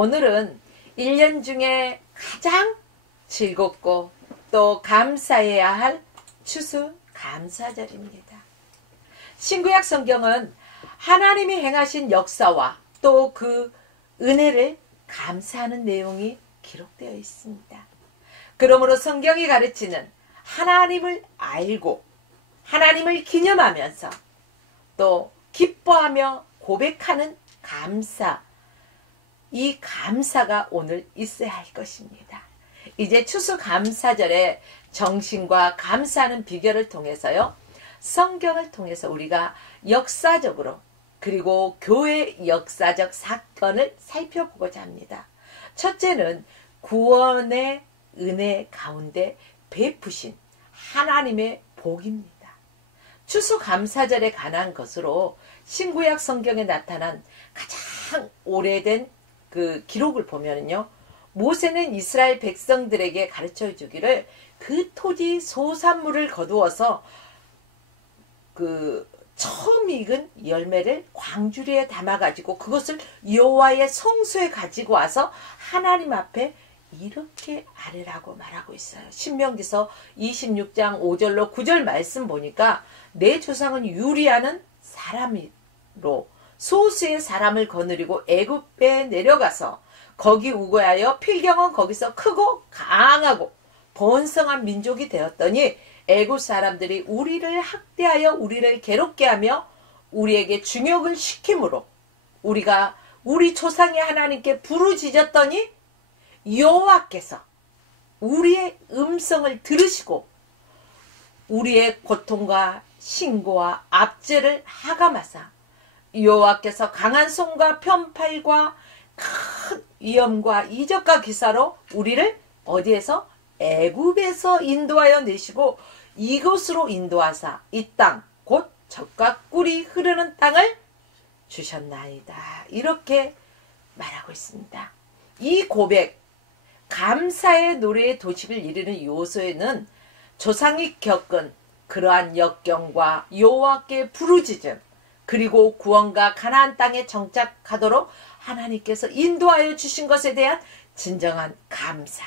오늘은 1년 중에 가장 즐겁고 또 감사해야 할 추수감사절입니다. 신구약 성경은 하나님이 행하신 역사와 또 그 은혜를 감사하는 내용이 기록되어 있습니다. 그러므로 성경이 가르치는 하나님을 알고 하나님을 기념하면서 또 기뻐하며 고백하는 감사, 이 감사가 오늘 있어야 할 것입니다. 이제 추수감사절에 정신과 감사하는 비결을 통해서요, 성경을 통해서 우리가 역사적으로 그리고 교회 역사적 사건을 살펴보고자 합니다. 첫째는 구원의 은혜 가운데 베푸신 하나님의 복입니다. 추수감사절에 관한 것으로 신구약 성경에 나타난 가장 오래된 그 기록을 보면요, 모세는 이스라엘 백성들에게 가르쳐 주기를 그 토지 소산물을 거두어서 그 처음 익은 열매를 광주리에 담아가지고 그것을 여호와의 성소에 가지고 와서 하나님 앞에 이렇게 아뢰라고 말하고 있어요. 신명기서 26장 5절로 9절 말씀 보니까 내 조상은 유리아는 사람으로 소수의 사람을 거느리고 애굽에 내려가서 거기 우거하여 필경은 거기서 크고 강하고 번성한 민족이 되었더니 애굽 사람들이 우리를 학대하여 우리를 괴롭게 하며 우리에게 중욕을 시킴으로 우리가 우리 조상의 하나님께 부르짖었더니 여호와께서 우리의 음성을 들으시고 우리의 고통과 신고와 압제를 하감하사 여호와께서 강한 손과 편팔과 큰 위험과 이적과 기사로 우리를 어디에서? 애굽에서 인도하여 내시고 이곳으로 인도하사 이 땅 곧 젖과 꿀이 흐르는 땅을 주셨나이다. 이렇게 말하고 있습니다. 이 고백, 감사의 노래의 도식을 이루는 요소에는 조상이 겪은 그러한 역경과 여호와께 부르짖음, 그리고 구원과 가나안 땅에 정착하도록 하나님께서 인도하여 주신 것에 대한 진정한 감사.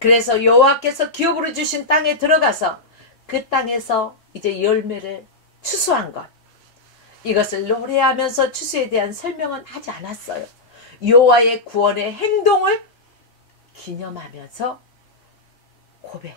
그래서 여호와께서 기업으로 주신 땅에 들어가서 그 땅에서 이제 열매를 추수한 것. 이것을 노래하면서 추수에 대한 설명은 하지 않았어요. 여호와의 구원의 행동을 기념하면서 고백.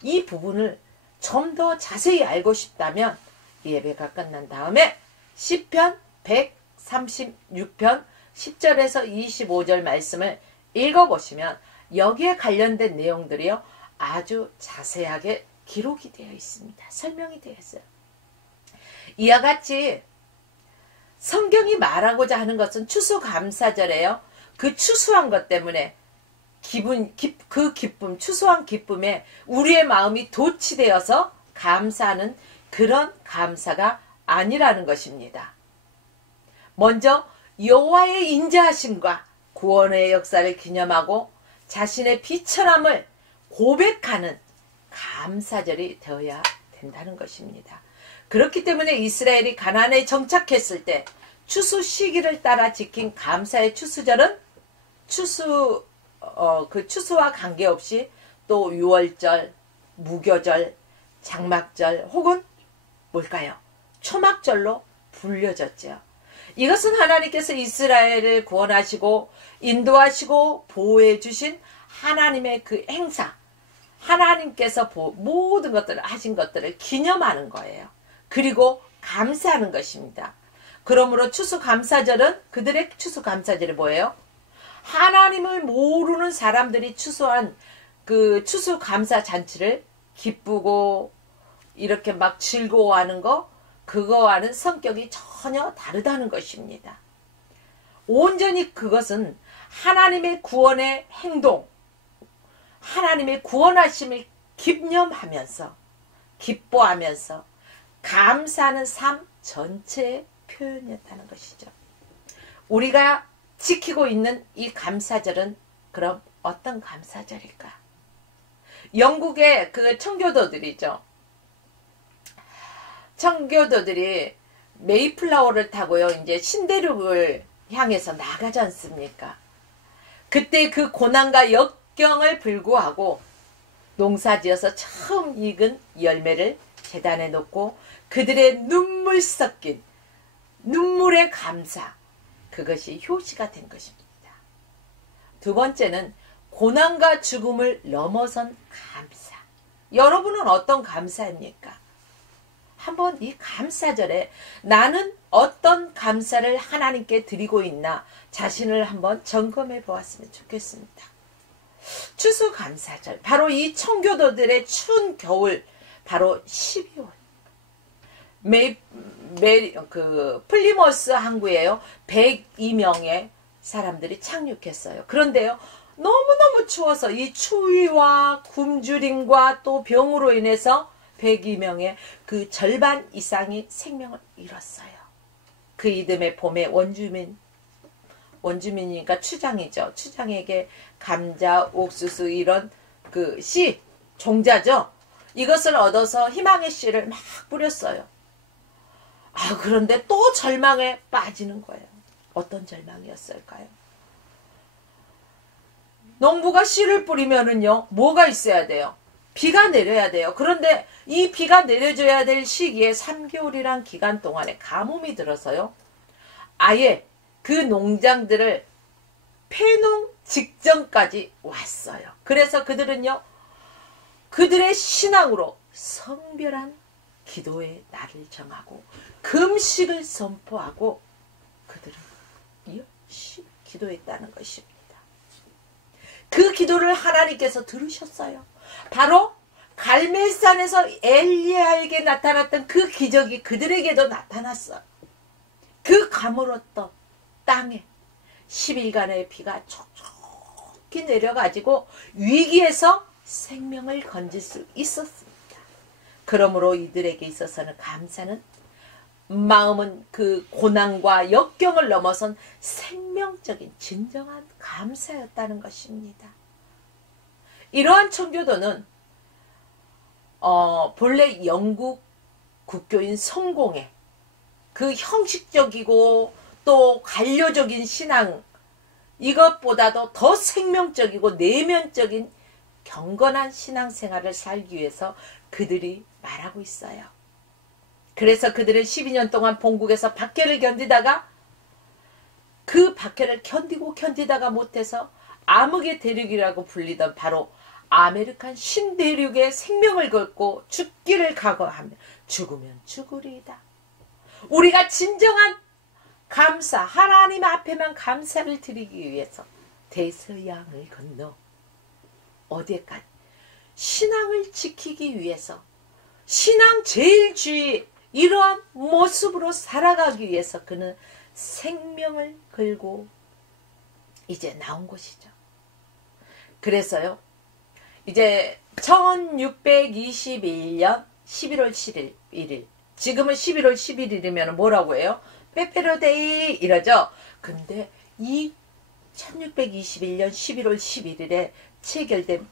이 부분을 좀 더 자세히 알고 싶다면 예배가 끝난 다음에 시편 136편 10절에서 25절 말씀을 읽어보시면 여기에 관련된 내용들이요, 아주 자세하게 기록이 되어 있습니다. 설명이 되어 있어요. 이와 같이 성경이 말하고자 하는 것은 추수감사절에요, 그 추수한 것 때문에 그 기쁨, 추수한 기쁨에 우리의 마음이 도취되어서 감사하는 그런 감사가 아니라는 것입니다. 먼저 여호와의 인자하심과 구원의 역사를 기념하고 자신의 비천함을 고백하는 감사절이 되어야 된다는 것입니다. 그렇기 때문에 이스라엘이 가나안에 정착했을 때 추수 시기를 따라 지킨 감사의 추수절은 그 추수와 관계없이 또 유월절, 무교절, 장막절 혹은 뭘까요? 초막절로 불려졌죠. 이것은 하나님께서 이스라엘을 구원하시고 인도하시고 보호해 주신 하나님의 그 행사, 하나님께서 모든 것들을 하신 것들을 기념하는 거예요. 그리고 감사하는 것입니다. 그러므로 추수감사절은, 그들의 추수감사절이 뭐예요? 하나님을 모르는 사람들이 추수한 그 추수감사 잔치를 기쁘고 이렇게 막 즐거워하는 거, 그거와는 성격이 전혀 다르다는 것입니다. 온전히 그것은 하나님의 구원의 행동, 하나님의 구원하심을 기념하면서 기뻐하면서 감사하는 삶 전체의 표현이었다는 것이죠. 우리가 지키고 있는 이 감사절은 그럼 어떤 감사절일까? 영국의 그 청교도들이죠. 청교도들이 메이플라워를 타고요, 이제 신대륙을 향해서 나가지 않습니까? 그때 그 고난과 역경을 불구하고 농사지어서 처음 익은 열매를 제단에 놓고 그들의 눈물 섞인 눈물의 감사, 그것이 효시가 된 것입니다. 두 번째는 고난과 죽음을 넘어선 감사. 여러분은 어떤 감사입니까? 한번 이 감사절에 나는 어떤 감사를 하나님께 드리고 있나 자신을 한번 점검해 보았으면 좋겠습니다. 추수감사절, 바로 이 청교도들의 추운 겨울, 바로 12월. 플리머스 항구에요. 102명의 사람들이 착륙했어요. 그런데요, 너무너무 추워서 이 추위와 굶주림과 또 병으로 인해서 102명의 그 절반 이상이 생명을 잃었어요. 그 이듬해 봄에 원주민이니까 추장이죠. 추장에게 감자, 옥수수 이런 그 씨, 종자죠. 이것을 얻어서 희망의 씨를 막 뿌렸어요. 그런데 또 절망에 빠지는 거예요. 어떤 절망이었을까요? 농부가 씨를 뿌리면은요, 뭐가 있어야 돼요? 비가 내려야 돼요. 그런데 이 비가 내려줘야 될 시기에 3개월이란 기간 동안에 가뭄이 들어서요, 아예 그 농장들을 폐농 직전까지 왔어요. 그래서 그들은요, 그들의 신앙으로 성별한 기도의 날을 정하고 금식을 선포하고 그들은 열심히 기도했다는 것입니다. 그 기도를 하나님께서 들으셨어요. 바로 갈멜산에서 엘리야에게 나타났던 그 기적이 그들에게도 나타났어요. 그 가물었던 땅에 10일간의 비가 촉촉히 내려가지고 위기에서 생명을 건질 수 있었습니다. 그러므로 이들에게 있어서는 감사는, 마음은 그 고난과 역경을 넘어선 생명적인 진정한 감사였다는 것입니다. 이러한 청교도는 본래 영국 국교인 성공의 그 형식적이고 또 관료적인 신앙, 이것보다도 더 생명적이고 내면적인 경건한 신앙생활을 살기 위해서 그들이 말하고 있어요. 그래서 그들은 12년 동안 본국에서 박해를 견디다가 그 박해를 견디다가 못해서 암흑의 대륙이라고 불리던 바로 아메리칸 신대륙에 생명을 걸고 죽기를 각오하며 죽으면 죽으리이다. 우리가 진정한 감사, 하나님 앞에만 감사를 드리기 위해서 대서양을 건너 어디까지 신앙을 지키기 위해서 신앙 제일주의 이러한 모습으로 살아가기 위해서 그는 생명을 걸고 이제 나온 것이죠. 그래서요, 이제 1621년 11월 11일, 지금은 11월 11일이면 뭐라고 해요? 빼빼로데이 이러죠. 근데 이 1621년 11월 11일에 체결된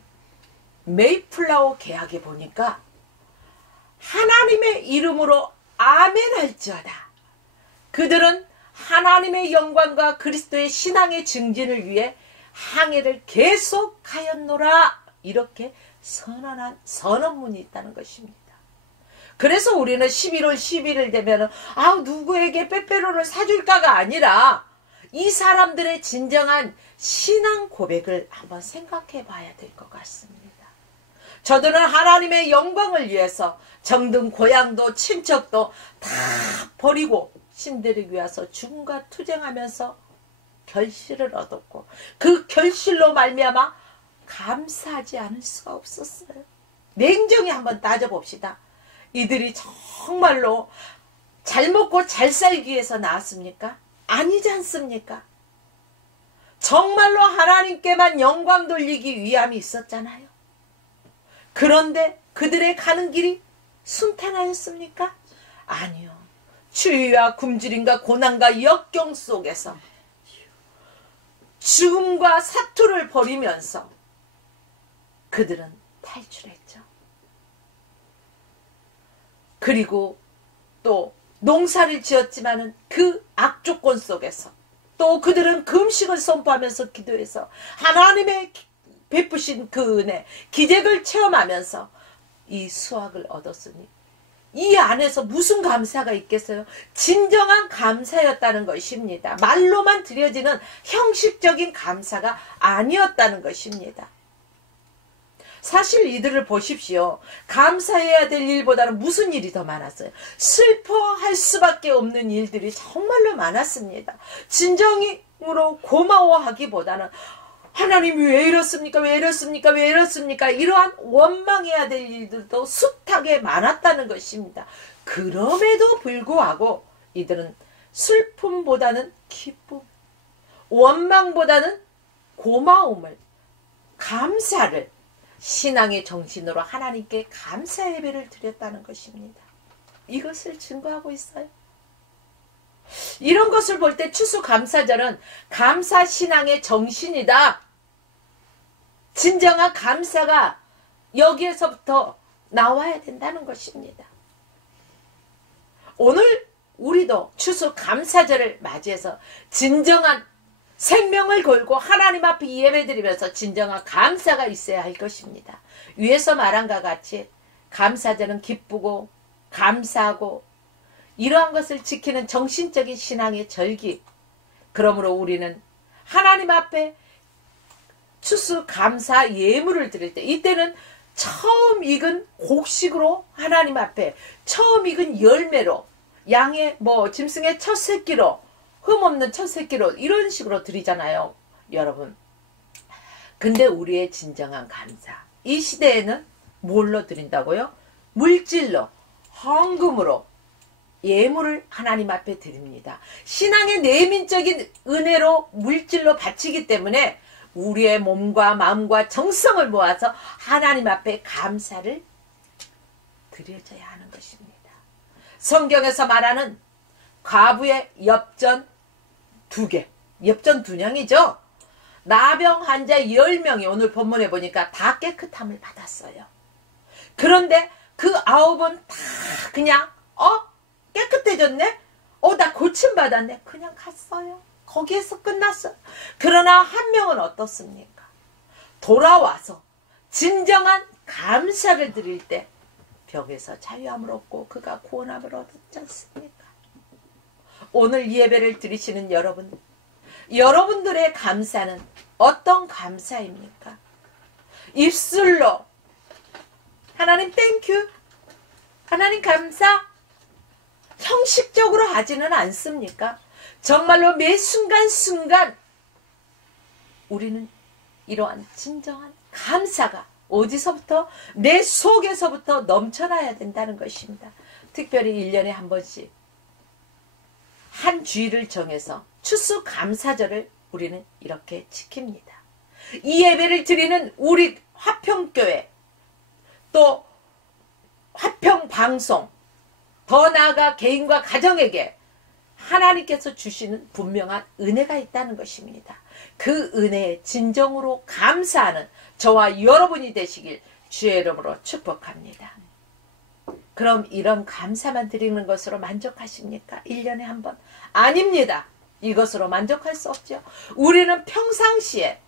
메이플라워 계약에 보니까 하나님의 이름으로 아멘할지어다. 그들은 하나님의 영광과 그리스도의 신앙의 증진을 위해 항해를 계속하였노라. 이렇게 선언한 선언문이 있다는 것입니다. 그래서 우리는 11월 11일 되면은 누구에게 빼빼로를 사줄까가 아니라 이 사람들의 진정한 신앙 고백을 한번 생각해 봐야 될 것 같습니다. 저들은 하나님의 영광을 위해서 정든 고향도 친척도 다 버리고 신들에게 와서 죽음과 투쟁하면서 결실을 얻었고 그 결실로 말미암아 감사하지 않을 수가 없었어요. 냉정히 한번 따져봅시다. 이들이 정말로 잘 먹고 잘 살기 위해서 나왔습니까? 아니지 않습니까? 정말로 하나님께만 영광 돌리기 위함이 있었잖아요. 그런데 그들의 가는 길이 순탄하였습니까? 아니요. 추위와 굶주림과 고난과 역경 속에서 죽음과 사투를 벌이면서 그들은 탈출했죠. 그리고 또 농사를 지었지만은 그 악조건 속에서 또 그들은 금식을 선포하면서 기도해서 하나님의 베푸신 그 은혜, 기적을 체험하면서 이 수확을 얻었으니 이 안에서 무슨 감사가 있겠어요? 진정한 감사였다는 것입니다. 말로만 드려지는 형식적인 감사가 아니었다는 것입니다. 사실 이들을 보십시오. 감사해야 될 일보다는 무슨 일이 더 많았어요? 슬퍼할 수밖에 없는 일들이 정말로 많았습니다. 진정으로 고마워하기보다는 하나님이 왜 이렇습니까? 왜 이렇습니까? 왜 이렇습니까? 이러한 원망해야 될 일들도 숱하게 많았다는 것입니다. 그럼에도 불구하고 이들은 슬픔보다는 기쁨, 원망보다는 고마움을, 감사를 신앙의 정신으로 하나님께 감사 예배를 드렸다는 것입니다. 이것을 증거하고 있어요. 이런 것을 볼 때 추수감사절은 감사 신앙의 정신이다. 진정한 감사가 여기에서부터 나와야 된다는 것입니다. 오늘 우리도 추수감사절을 맞이해서 진정한 생명을 걸고 하나님 앞에 예배드리면서 진정한 감사가 있어야 할 것입니다. 위에서 말한 것 같이 감사절은 기쁘고 감사하고 이러한 것을 지키는 정신적인 신앙의 절기. 그러므로 우리는 하나님 앞에 추수감사 예물을 드릴 때 이때는 처음 익은 곡식으로 하나님 앞에 처음 익은 열매로 양의 짐승의 첫 새끼로 흠없는 첫 새끼로 이런 식으로 드리잖아요. 여러분. 근데 우리의 진정한 감사. 이 시대에는 뭘로 드린다고요? 물질로, 헌금으로 예물을 하나님 앞에 드립니다. 신앙의 내면적인 은혜로 물질로 바치기 때문에 우리의 몸과 마음과 정성을 모아서 하나님 앞에 감사를 드려져야 하는 것입니다. 성경에서 말하는 과부의 엽전 2개, 엽전 2냥이죠. 나병 환자 10명이 오늘 본문에 보니까 다 깨끗함을 받았어요. 그런데 그 9은 다 그냥 깨끗해졌네? 나 고침받았네? 그냥 갔어요. 거기에서 끝났어요. 그러나 한 명은 어떻습니까? 돌아와서 진정한 감사를 드릴 때 병에서 자유함을 얻고 그가 구원함을 얻었지 않습니까? 오늘 예배를 드리시는 여러분, 여러분들의 감사는 어떤 감사입니까? 입술로 하나님 땡큐, 하나님 감사, 형식적으로 하지는 않습니까? 정말로 매 순간순간 우리는 이러한 진정한 감사가 어디서부터? 내 속에서부터 넘쳐나야 된다는 것입니다. 특별히 1년에 한 번씩 한 주일을 정해서 추수감사절을 우리는 이렇게 지킵니다. 이 예배를 드리는 우리 화평교회, 또 화평방송, 더 나아가 개인과 가정에게 하나님께서 주시는 분명한 은혜가 있다는 것입니다. 그 은혜에 진정으로 감사하는 저와 여러분이 되시길 주의 이름으로 축복합니다. 그럼 이런 감사만 드리는 것으로 만족하십니까? 1년에 한 번? 아닙니다. 이것으로 만족할 수 없죠. 우리는 평상시에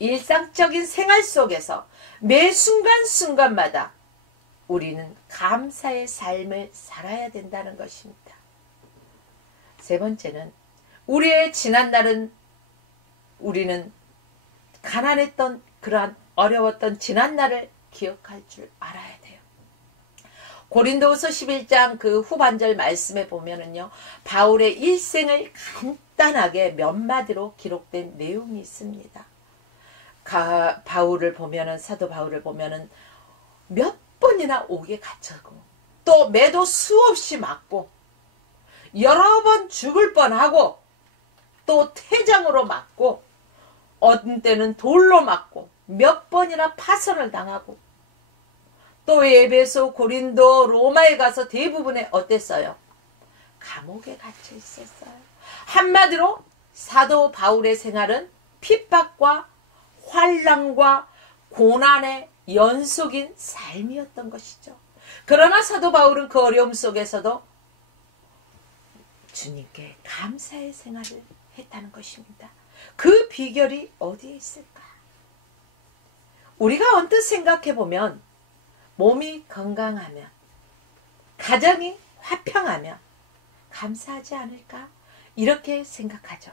일상적인 생활 속에서 매 순간순간마다 우리는 감사의 삶을 살아야 된다는 것입니다. 세 번째는 우리의 지난날은 우리는 가난했던 그러한 어려웠던 지난날을 기억할 줄 알아야 돼요. 고린도후서 11장 그 후반절 말씀에 보면은요, 바울의 일생을 간단하게 몇 마디로 기록된 내용이 있습니다. 바울을 보면은, 사도 바울을 보면은 몇 번이나 옥에 갇혔고, 또 매도 수없이 맞고, 여러 번 죽을 뻔하고, 또 퇴장으로 맞고, 어떤 때는 돌로 맞고, 몇 번이나 파선을 당하고, 또 에베소, 고린도, 로마에 가서 대부분의 어땠어요? 감옥에 갇혀 있었어요. 한마디로 사도 바울의 생활은 핍박과 환난과 고난의 연속인 삶이었던 것이죠. 그러나 사도 바울은 그 어려움 속에서도 주님께 감사의 생활을 했다는 것입니다. 그 비결이 어디에 있을까? 우리가 언뜻 생각해보면 몸이 건강하면, 가정이 화평하면 감사하지 않을까? 이렇게 생각하죠.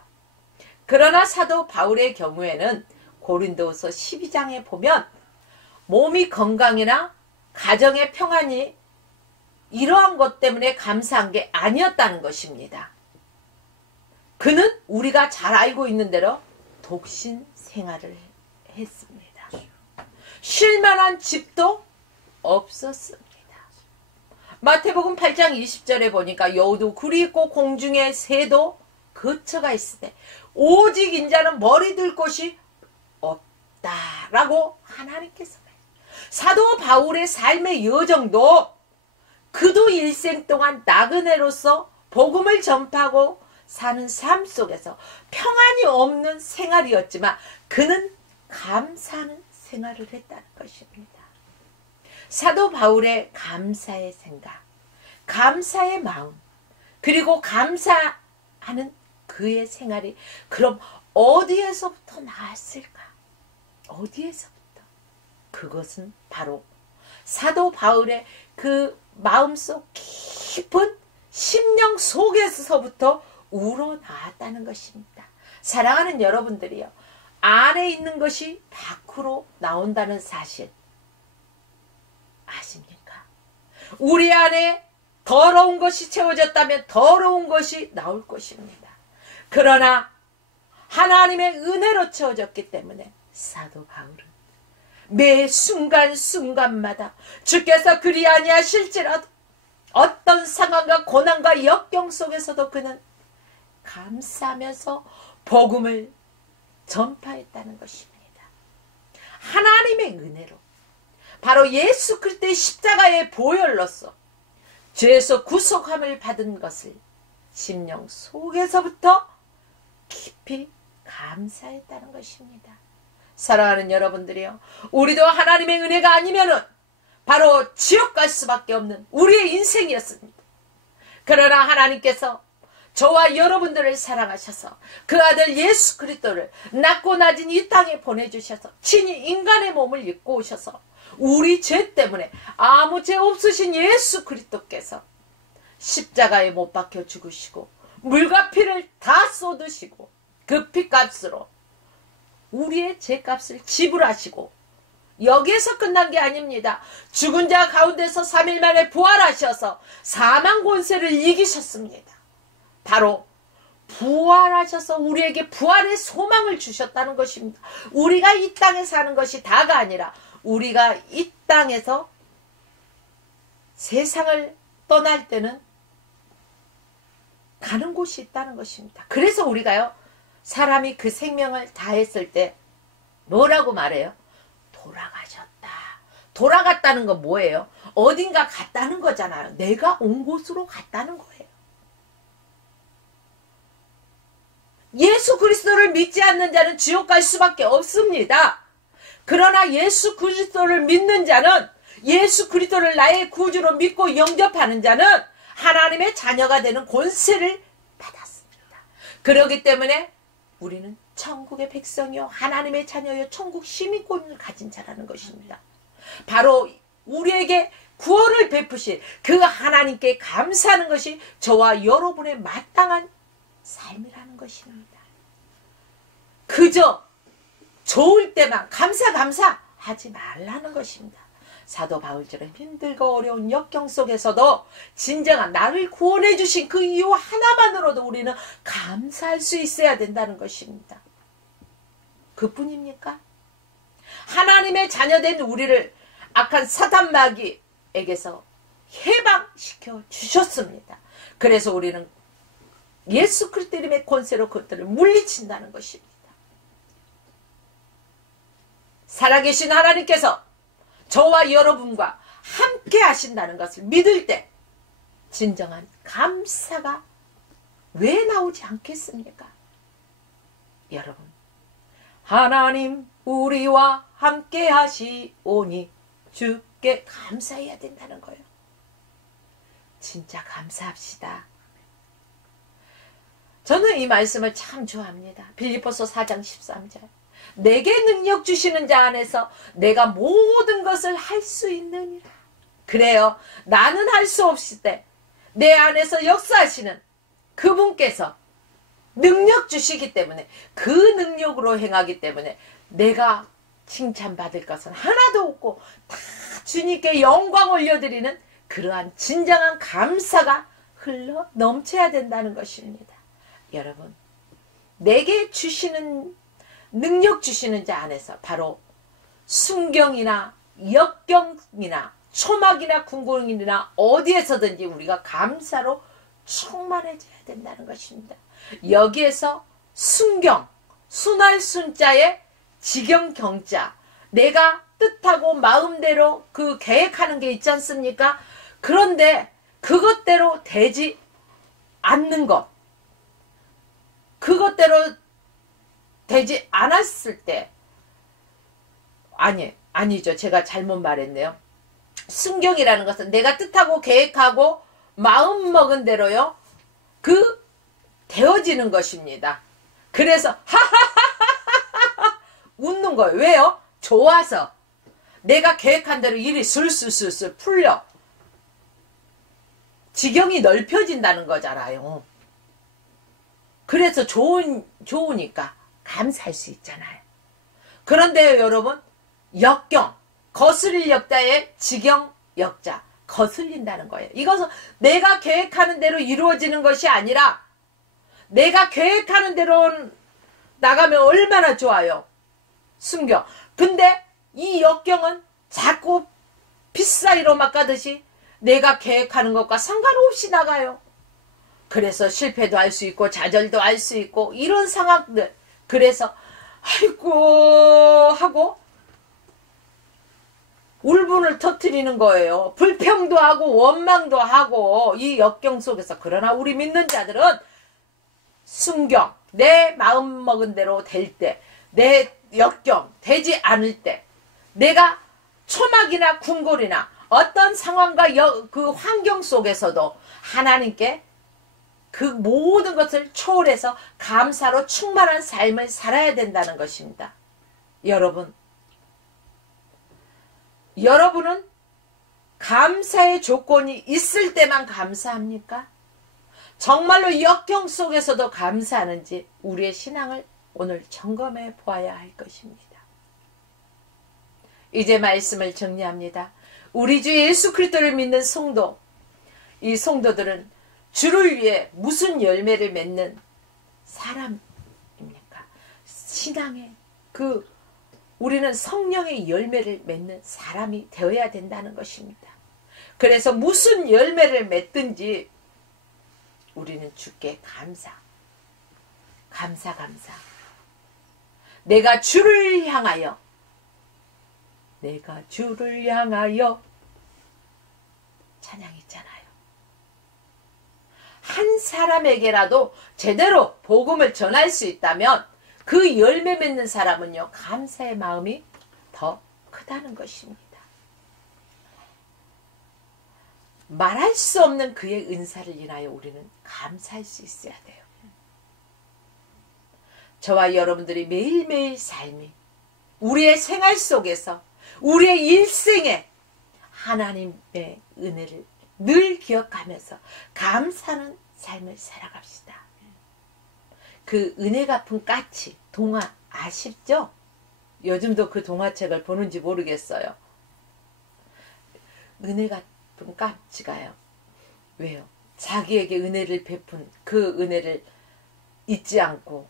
그러나 사도 바울의 경우에는 고린도후서 12장에 보면 몸이 건강이나 가정의 평안이 이러한 것 때문에 감사한 게 아니었다는 것입니다. 그는 우리가 잘 알고 있는 대로 독신 생활을 했습니다. 쉴 만한 집도 없었습니다. 마태복음 8장 20절에 보니까 여우도 굴이 있고 공중에 새도 거처가 있으되 오직 인자는 머리 들 곳이 없다라고 하나님께서 사도 바울의 삶의 여정도 그도 일생 동안 나그네로서 복음을 전파하고 사는 삶 속에서 평안이 없는 생활이었지만 그는 감사하는 생활을 했다는 것입니다. 사도 바울의 감사의 생각, 감사의 마음, 그리고 감사하는 그의 생활이 그럼 어디에서부터 나왔을까? 어디에서부터? 그것은 바로 사도 바울의 그 마음속 깊은 심령 속에서부터 우러나왔다는 것입니다. 사랑하는 여러분들이요, 안에 있는 것이 밖으로 나온다는 사실 아십니까? 우리 안에 더러운 것이 채워졌다면 더러운 것이 나올 것입니다. 그러나 하나님의 은혜로 채워졌기 때문에 사도 바울은 매 순간순간마다 주께서 그리 아니하실지라도 어떤 상황과 고난과 역경 속에서도 그는 감사하면서 복음을 전파했다는 것입니다. 하나님의 은혜로 바로 예수 그리스도의 십자가의 보혈로서 죄에서 구속함을 받은 것을 심령 속에서부터 깊이 감사했다는 것입니다. 사랑하는 여러분들이요, 우리도 하나님의 은혜가 아니면은 바로 지옥 갈 수밖에 없는 우리의 인생이었습니다. 그러나 하나님께서 저와 여러분들을 사랑하셔서 그 아들 예수 그리스도를 낮고 낮은 이 땅에 보내주셔서 친히 인간의 몸을 입고 오셔서 우리 죄 때문에 아무 죄 없으신 예수 그리스도께서 십자가에 못 박혀 죽으시고 물과 피를 다 쏟으시고 그 피값으로 우리의 죄값을 지불하시고 여기에서 끝난 게 아닙니다. 죽은 자 가운데서 3일 만에 부활하셔서 사망 권세를 이기셨습니다. 바로 부활하셔서 우리에게 부활의 소망을 주셨다는 것입니다. 우리가 이 땅에 사는 것이 다가 아니라 우리가 이 땅에서 세상을 떠날 때는 가는 곳이 있다는 것입니다. 그래서 우리가요, 사람이 그 생명을 다했을 때 뭐라고 말해요? 돌아가셨다. 돌아갔다는 건 뭐예요? 어딘가 갔다는 거잖아요. 내가 온 곳으로 갔다는 거예요. 예수 그리스도를 믿지 않는 자는 지옥 갈 수밖에 없습니다. 그러나 예수 그리스도를 믿는 자는, 예수 그리스도를 나의 구주로 믿고 영접하는 자는 하나님의 자녀가 되는 권세를 받았습니다. 그렇기 때문에 우리는 천국의 백성이요, 하나님의 자녀요, 천국 시민권을 가진 자라는 것입니다. 바로 우리에게 구원을 베푸신 그 하나님께 감사하는 것이 저와 여러분의 마땅한 삶이라는 것입니다. 그저 좋을 때만 감사 하지 말라는 것입니다. 사도 바울처럼 힘들고 어려운 역경 속에서도 진정한 나를 구원해 주신 그 이유 하나만으로도 우리는 감사할 수 있어야 된다는 것입니다. 그뿐입니까? 하나님의 자녀된 우리를 악한 사단 마귀에게서 해방시켜 주셨습니다. 그래서 우리는 예수 그리스도 이름의 권세로 그것들을 물리친다는 것입니다. 살아계신 하나님께서 저와 여러분과 함께 하신다는 것을 믿을 때 진정한 감사가 왜 나오지 않겠습니까? 여러분, 하나님 우리와 함께 하시오니 주께 감사해야 된다는 거예요. 진짜 감사합시다. 저는 이 말씀을 참 좋아합니다. 빌립보서 4장 13절. 내게 능력 주시는 자 안에서 내가 모든 것을 할 수 있느니라. 그래요. 나는 할 수 없을 때 내 안에서 역사하시는 그분께서 능력 주시기 때문에, 그 능력으로 행하기 때문에 내가 칭찬받을 것은 하나도 없고 다 주님께 영광 올려드리는 그러한 진정한 감사가 흘러 넘쳐야 된다는 것입니다. 여러분, 내게 주시는 능력 주시는 자 안에서 바로 순경이나 역경이나 초막이나 궁궐이나 어디에서든지 우리가 감사로 충만해져야 된다는 것입니다. 여기에서 순경, 순할 순자에 지경 경자, 내가 뜻하고 마음대로 그 계획하는 게 있지 않습니까? 그런데 그것대로 되지 않는 것, 그것대로 되지 않았을 때, 아니죠. 제가 잘못 말했네요. 순경이라는 것은 내가 뜻하고 계획하고 마음 먹은 대로요, 되어지는 것입니다. 그래서 하하하하하 웃는 거예요. 왜요? 좋아서. 내가 계획한 대로 일이 술술술술 풀려. 지경이 넓혀진다는 거잖아요. 그래서 좋으니까 감사할 수 있잖아요. 그런데 여러분, 역경, 거슬릴 역자의 지경 역자, 거슬린다는 거예요. 이것은 내가 계획하는 대로 이루어지는 것이 아니라 내가 계획하는 대로 나가면 얼마나 좋아요. 순경. 근데 이 역경은 자꾸 빗사이로 막 가듯이 내가 계획하는 것과 상관없이 나가요. 그래서 실패도 할 수 있고 좌절도 할 수 있고 이런 상황들. 그래서 아이고 하고 울분을 터뜨리는 거예요. 불평도 하고 원망도 하고 이 역경 속에서. 그러나 우리 믿는 자들은 순경, 내 마음먹은 대로 될 때, 내 역경 되지 않을 때, 내가 초막이나 궁궐이나 어떤 상황과 그 환경 속에서도 하나님께 그 모든 것을 초월해서 감사로 충만한 삶을 살아야 된다는 것입니다. 여러분은 감사의 조건이 있을 때만 감사합니까? 정말로 역경 속에서도 감사하는지 우리의 신앙을 오늘 점검해 보아야 할 것입니다. 이제 말씀을 정리합니다. 우리 주 예수 그리스도를 믿는 성도, 이 성도들은 주를 위해 무슨 열매를 맺는 사람입니까? 신앙의 우리는 성령의 열매를 맺는 사람이 되어야 된다는 것입니다. 그래서 무슨 열매를 맺든지 우리는 주께 감사. 내가 주를 향하여 찬양 있잖아요. 한 사람에게라도 제대로 복음을 전할 수 있다면 그 열매 맺는 사람은요, 감사의 마음이 더 크다는 것입니다. 말할 수 없는 그의 은사를 인하여 우리는 감사할 수 있어야 돼요. 저와 여러분들이 매일매일 삶이, 우리의 생활 속에서, 우리의 일생에 하나님의 은혜를 늘 기억하면서 감사하는 삶을 살아갑시다. 그 은혜 갚은 까치, 동화 아시죠? 요즘도 그 동화책을 보는지 모르겠어요. 은혜 갚은 까치가요. 왜요? 자기에게 은혜를 베푼 그 은혜를 잊지 않고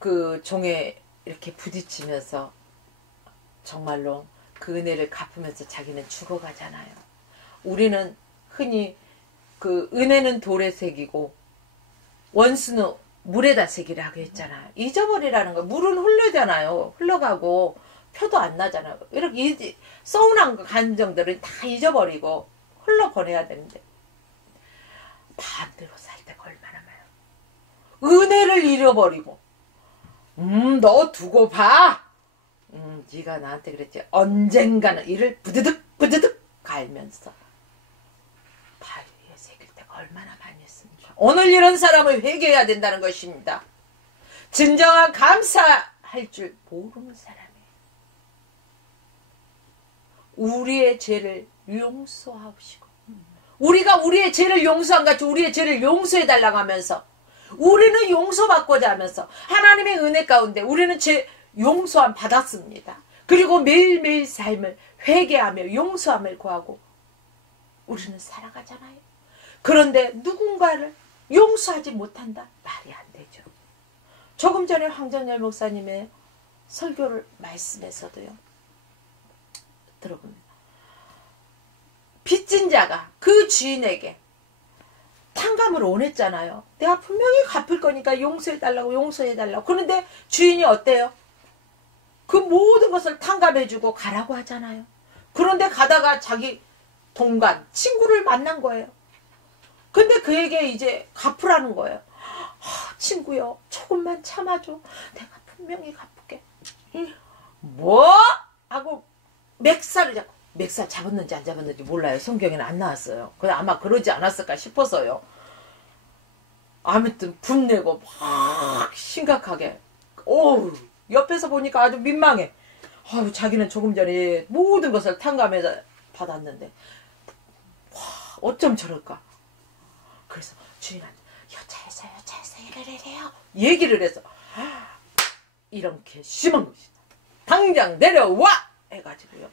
그 종에 이렇게 부딪히면서 정말로 그 은혜를 갚으면서 자기는 죽어가잖아요. 우리는 흔히 그 은혜는 돌에 새기고 원수는 물에다 새기라고 했잖아요. 잊어버리라는 거. 물은 흘러잖아요. 흘러가고 표도 안 나잖아요. 이렇게 서운한 감정들은 다 잊어버리고 흘러보내야 되는데 반대로 살 때가 얼마나 많아요. 은혜를 잃어버리고 너 두고 봐. 네가 나한테 그랬지. 언젠가는 이를 부드득 갈면서 바위에 새길 때가 얼마나 많이 했습니까? 오늘 이런 사람을 회개해야 된다는 것입니다. 진정한 감사할 줄 모르는 사람이에요. 우리의 죄를 용서하시고 우리가 우리의 죄를 용서한 같이 우리의 죄를 용서해달라고 하면서 우리는 용서받고자 하면서 하나님의 은혜 가운데 우리는 죄 용서함 받았습니다. 그리고 매일매일 삶을 회개하며 용서함을 구하고 우리는 살아가잖아요. 그런데 누군가를 용서하지 못한다? 말이 안 되죠. 조금 전에 황정열 목사님의 설교를 말씀에서도요. 들어봅니다. 빚진 자가 그 주인에게 탕감을 원했잖아요. 내가 분명히 갚을 거니까 용서해달라고 용서해달라고. 그런데 주인이 어때요? 그 모든 것을 탕감해주고 가라고 하잖아요. 그런데 가다가 자기 동간, 친구를 만난 거예요. 근데 그에게 이제 갚으라는 거예요. 친구요, 조금만 참아줘. 내가 분명히 갚을게. 뭐? 하고 맥살을 잡고. 맥살 잡았는지 안 잡았는지 몰라요. 성경에는 안 나왔어요. 아마 그러지 않았을까 싶어서요. 아무튼 분내고 막 심각하게. 어우, 옆에서 보니까 아주 민망해. 아유, 자기는 조금 전에 모든 것을 탕감해서 받았는데 어쩜 저럴까. 그래서 주인한테 여차해서 이래요 얘기를 해서 이렇게 심한 것이다. 당장 내려와 해가지고요.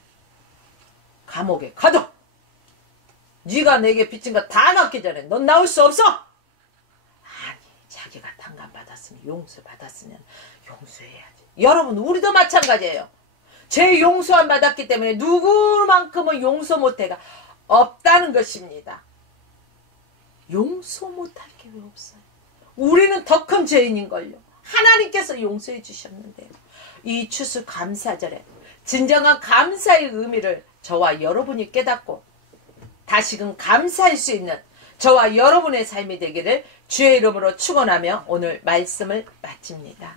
감옥에 가둬. 네가 내게 빚진 거 다 갚기 전에 넌 나올 수 없어. 아니, 자기가 탕감 받았으면 용서 받았으면 용서해야지. 여러분, 우리도 마찬가지예요. 죄 용서함 받았기 때문에 누구만큼은 용서 못해가 없다는 것입니다. 용서 못할 게 왜 없어요? 우리는 더 큰 죄인인걸요. 하나님께서 용서해 주셨는데요. 이 추수 감사절에 진정한 감사의 의미를 저와 여러분이 깨닫고 다시금 감사할 수 있는 저와 여러분의 삶이 되기를 주의 이름으로 축원하며 오늘 말씀을 마칩니다.